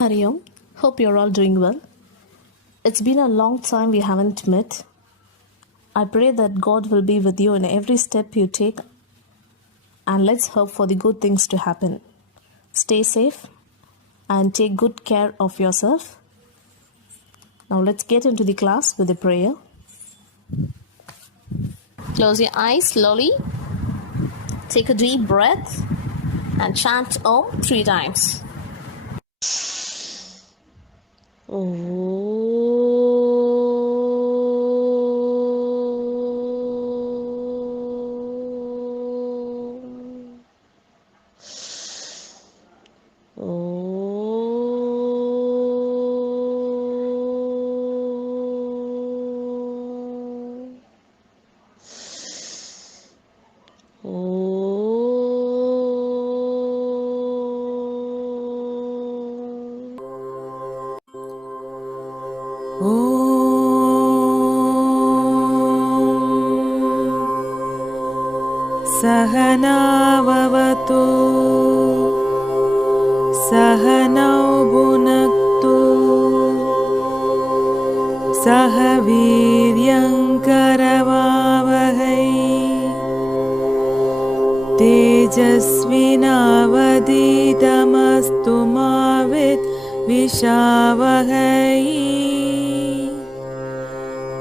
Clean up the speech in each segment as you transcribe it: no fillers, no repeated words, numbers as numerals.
Hariom, hope you're all doing well. It's been a long time we haven't met. I pray that God will be with you in every step you take, and let's hope for the good things to happen. Stay safe and take good care of yourself. Now let's get into the class with a prayer. Close your eyes slowly. Take a deep breath and chant Om 3 times. सहनाववतु सहनौ भुनक्तु सह वीर्यङ्करवावहै तेजस्विनावधीतमस्तु मा विद्विषावहै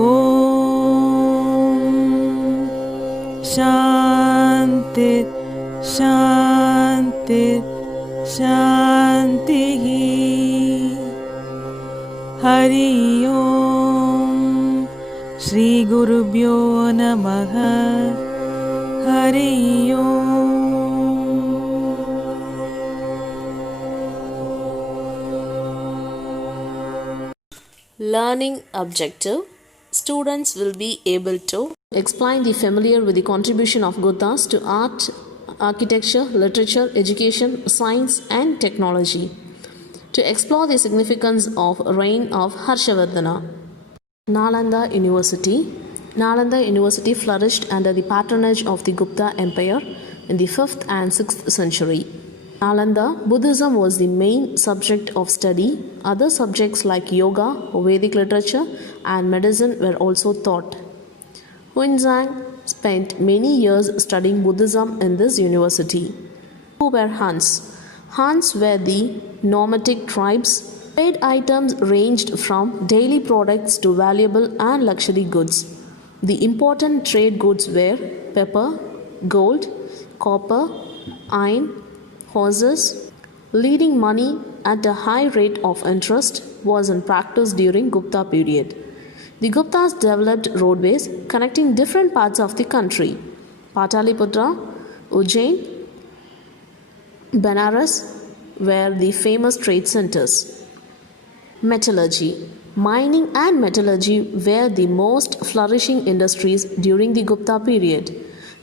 ॐ शान्ति शान्ति शान्तिः हरि ओम् श्रीगुरुभ्यो नमः हरि ओम् Learning objective. Students will be able to explain the familiar with the contribution of Guptas to art, architecture, literature, education, science and technology. To explore the significance of reign of Harshavardhana. Nalanda University. Nalanda University flourished under the patronage of the Gupta Empire in the 5th and 6th century. Nalanda, Buddhism was the main subject of study. Other subjects like yoga, Vedic literature, and medicine were also taught. Huinzhang spent many years studying Buddhism in this university. Who were Huns? Huns were the nomadic tribes. Trade items ranged from daily products to valuable and luxury goods. The important trade goods were pepper, gold, copper, iron, horses. Leading money at a high rate of interest was in practice during Gupta period. The Guptas developed roadways connecting different parts of the country. Pataliputra, Ujjain, Benares were the famous trade centers. Metallurgy. Mining and metallurgy were the most flourishing industries during the Gupta period.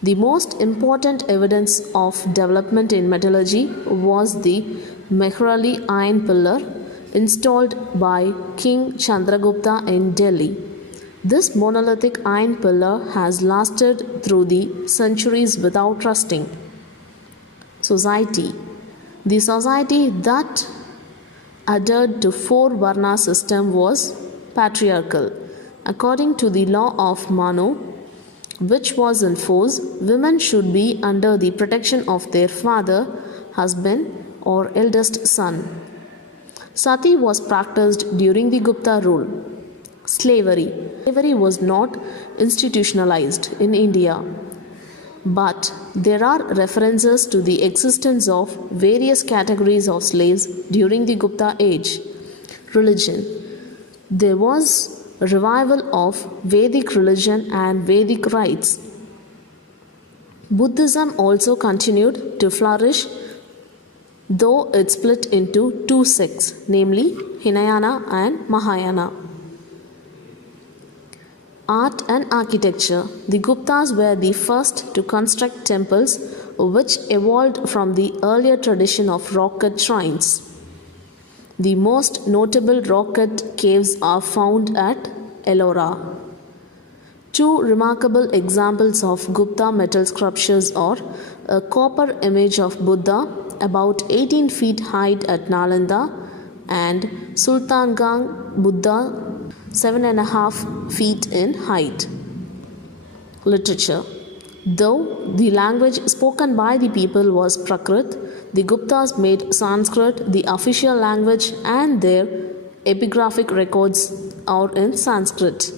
The most important evidence of development in metallurgy was the Mehrali iron pillar installed by King Chandragupta in Delhi. This monolithic iron pillar has lasted through the centuries without rusting. Society. The society that adhered to 4 Varna system was patriarchal. According to the law of Manu, which was in force, women should be under the protection of their father, husband, or eldest son. Sati was practiced during the Gupta rule. Slavery. Slavery was not institutionalized in India, but there are references to the existence of various categories of slaves during the Gupta age. Religion. There was a revival of Vedic religion and Vedic rites. Buddhism also continued to flourish, though it split into 2 sects, namely Hinayana and Mahayana. Art and architecture. The Guptas were the first to construct temples, which evolved from the earlier tradition of rock-cut shrines. The most notable rock-cut caves are found at Ellora. 2 remarkable examples of Gupta metal sculptures are a copper image of Buddha about 18 feet high at Nalanda, and Sultangang Buddha 7.5 feet in height. Literature. Though the language spoken by the people was Prakrit, the Guptas made Sanskrit the official language and their epigraphic records are in Sanskrit.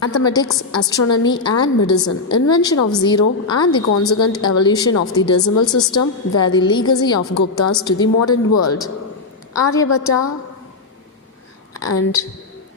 Mathematics, astronomy, and medicine, invention of zero, and the consequent evolution of the decimal system were the legacy of Guptas to the modern world. Aryabhatta and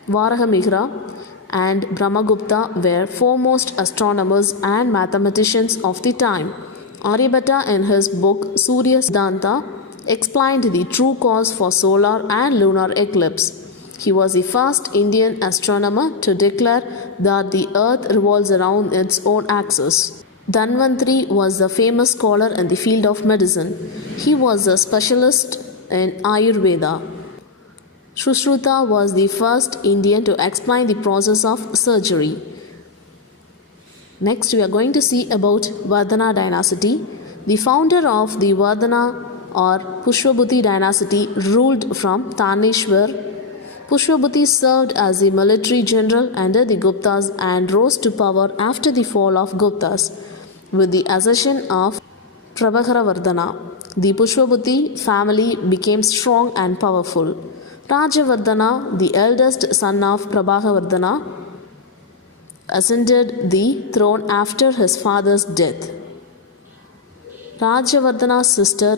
Varahamihra and Brahmagupta were foremost astronomers and mathematicians of the time. Aryabhatta, in his book Surya Siddhanta, explained the true cause for solar and lunar eclipse. He was the first Indian astronomer to declare that the earth revolves around its own axis. Dhanvantri was the famous scholar in the field of medicine. He was a specialist in Ayurveda. Sushruta was the first Indian to explain the process of surgery. Next, we are going to see about Vardhana dynasty. The founder of the Vardhana or Pushpabhuti dynasty ruled from Taneshwar. Pushpabhuti served as the military general under the Guptas and rose to power after the fall of Guptas with the accession of Prabhakara Vardhana. The Pushpabhuti family became strong and powerful. Rajavardhana, the eldest son of Prabhavardhana, ascended the throne after his father's death. Rajavardhana's sister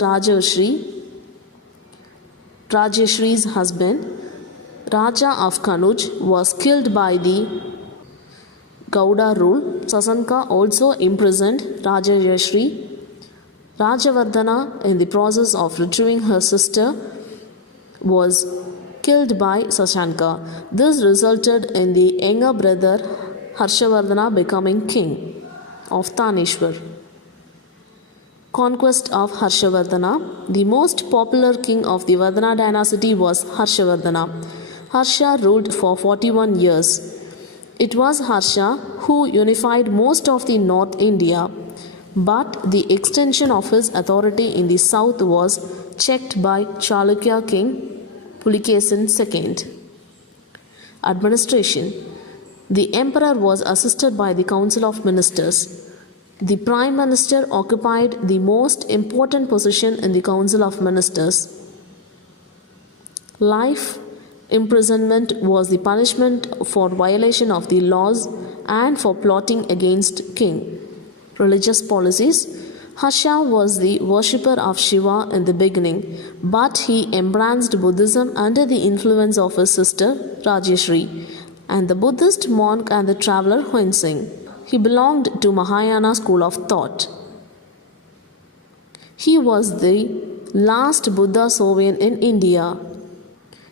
Rajeshri's husband, Raja of Kanuj, was killed by the Gauda rule. Sasanka also imprisoned Rajeshri. Rajavardhana, in the process of retrieving her sister, was killed by Sasanka. This resulted in the younger brother Harshavardhana becoming king of Taneshwar. Conquest of Harshavardhana. The most popular king of the Vardhana dynasty was Harshavardhana. Harsha ruled for 41 years. It was Harsha who unified most of the North India, but the extension of his authority in the south was checked by Chalukya king Pulikesin II. Administration. The emperor was assisted by the Council of Ministers. The Prime Minister occupied the most important position in the Council of Ministers. Life imprisonment was the punishment for violation of the laws and for plotting against king. Religious policies. Harsha was the worshipper of Shiva in the beginning, but he embraced Buddhism under the influence of his sister Rajeshri and the Buddhist monk and the traveler Hunsing. He belonged to Mahayana school of thought. He was the last Buddha sovereign in India.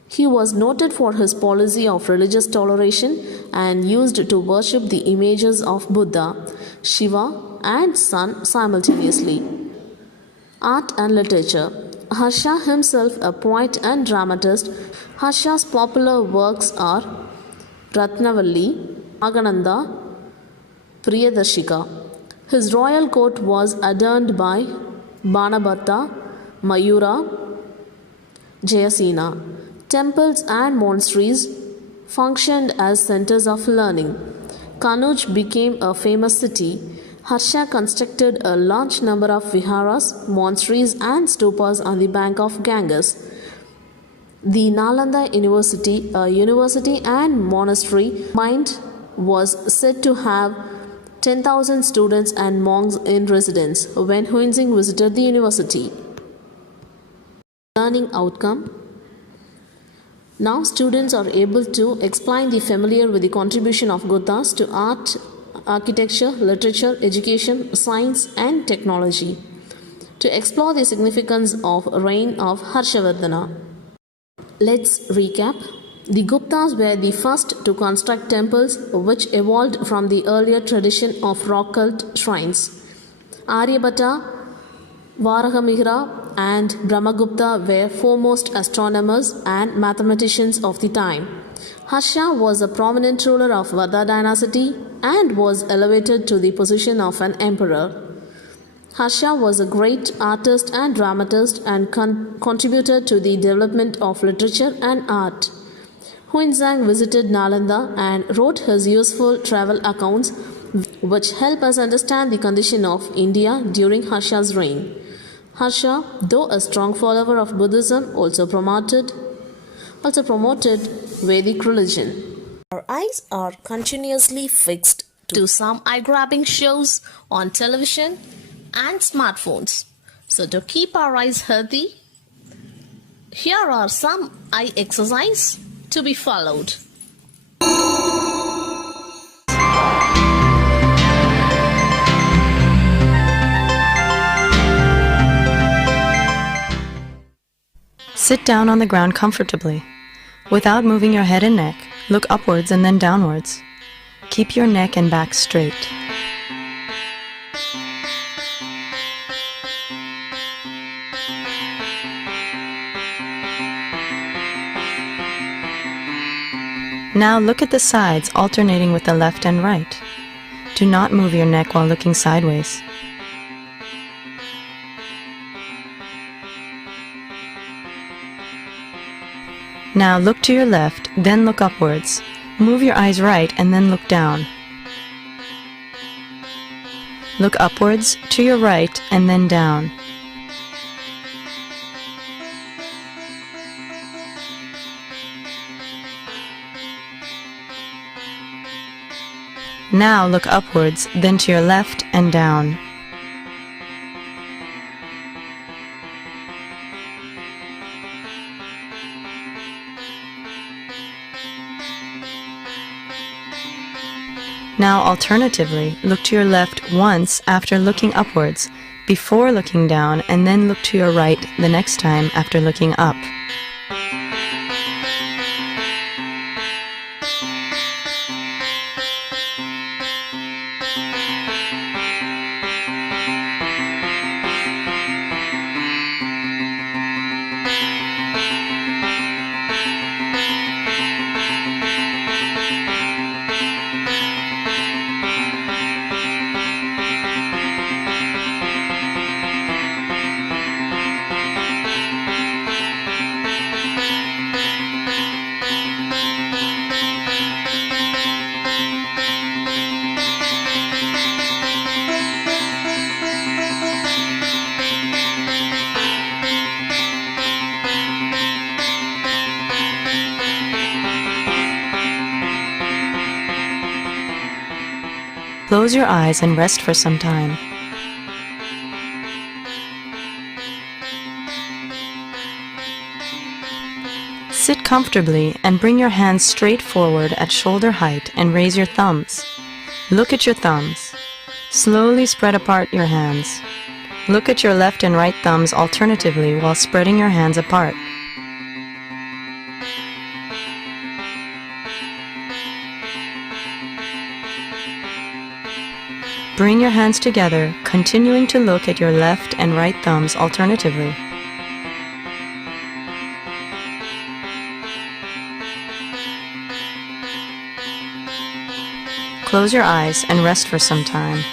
He was noted for his policy of religious toleration and used to worship the images of Buddha, Shiva, and Sun simultaneously. Art and literature. Harsha himself a poet and dramatist. Harsha's popular works are Ratnavalli, Agananda, Priyadarshika. His royal court was adorned by Banabhatta, Mayura, Jayasena. Temples and monasteries functioned as centers of learning. Kanuj became a famous city. Harsha constructed a large number of viharas, monasteries, and stupas on the bank of Ganges. The Nalanda University, a university and monastery combined, was said to have 10,000 students and monks in residence when Huizing visited the university. Learning outcome. Now students are able to explain the familiar with the contribution of Guptas to art, architecture, literature, education, science, and technology. To explore the significance of reign of Harshavardhana. Let's recap. The Guptas were the first to construct temples which evolved from the earlier tradition of rock cult shrines. Aryabhatta, Varahamihra, and Brahmagupta were foremost astronomers and mathematicians of the time. Harsha was a prominent ruler of Vardha dynasty and was elevated to the position of an emperor. Harsha was a great artist and dramatist and contributed to the development of literature and art. Huinzhang visited Nalanda and wrote his useful travel accounts, which help us understand the condition of India during Harsha's reign. Harsha, though a strong follower of Buddhism, also promoted Vedic religion. Our eyes are continuously fixed to some eye-grabbing shows on television and smartphones. So to keep our eyes healthy, here are some eye exercise to be followed. Sit down on the ground comfortably. Without moving your head and neck, look upwards and then downwards. Keep your neck and back straight. Now look at the sides, alternating with the left and right. Do not move your neck while looking sideways. Now look to your left, then look upwards. Move your eyes right and then look down. Look upwards, to your right, and then down. Now look upwards, then to your left and down. Now alternatively, look to your left once after looking upwards, before looking down, and then look to your right the next time after looking up. Close your eyes and rest for some time. Sit comfortably and bring your hands straight forward at shoulder height and raise your thumbs. Look at your thumbs. Slowly spread apart your hands. Look at your left and right thumbs alternatively while spreading your hands apart. Bring your hands together, continuing to look at your left and right thumbs alternatively. Close your eyes and rest for some time.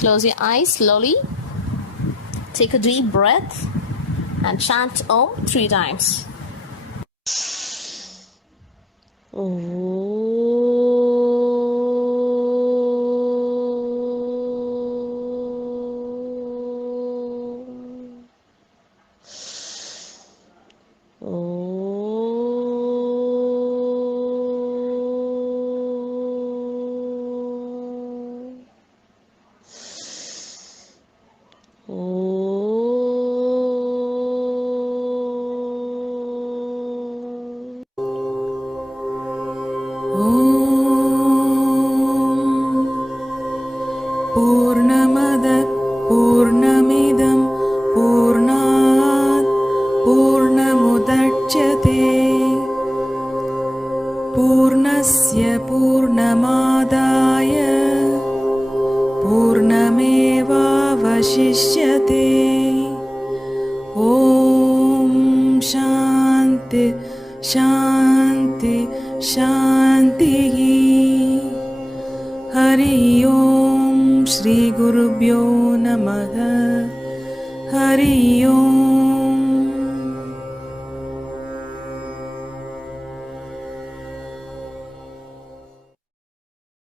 Close your eyes slowly. Take a deep breath and chant Om 3 times. प्रजापते। ॐ शान्ति शान्ति शान्तिः। हरि ओम श्री गुरुभ्यो नमः। हरि ओम।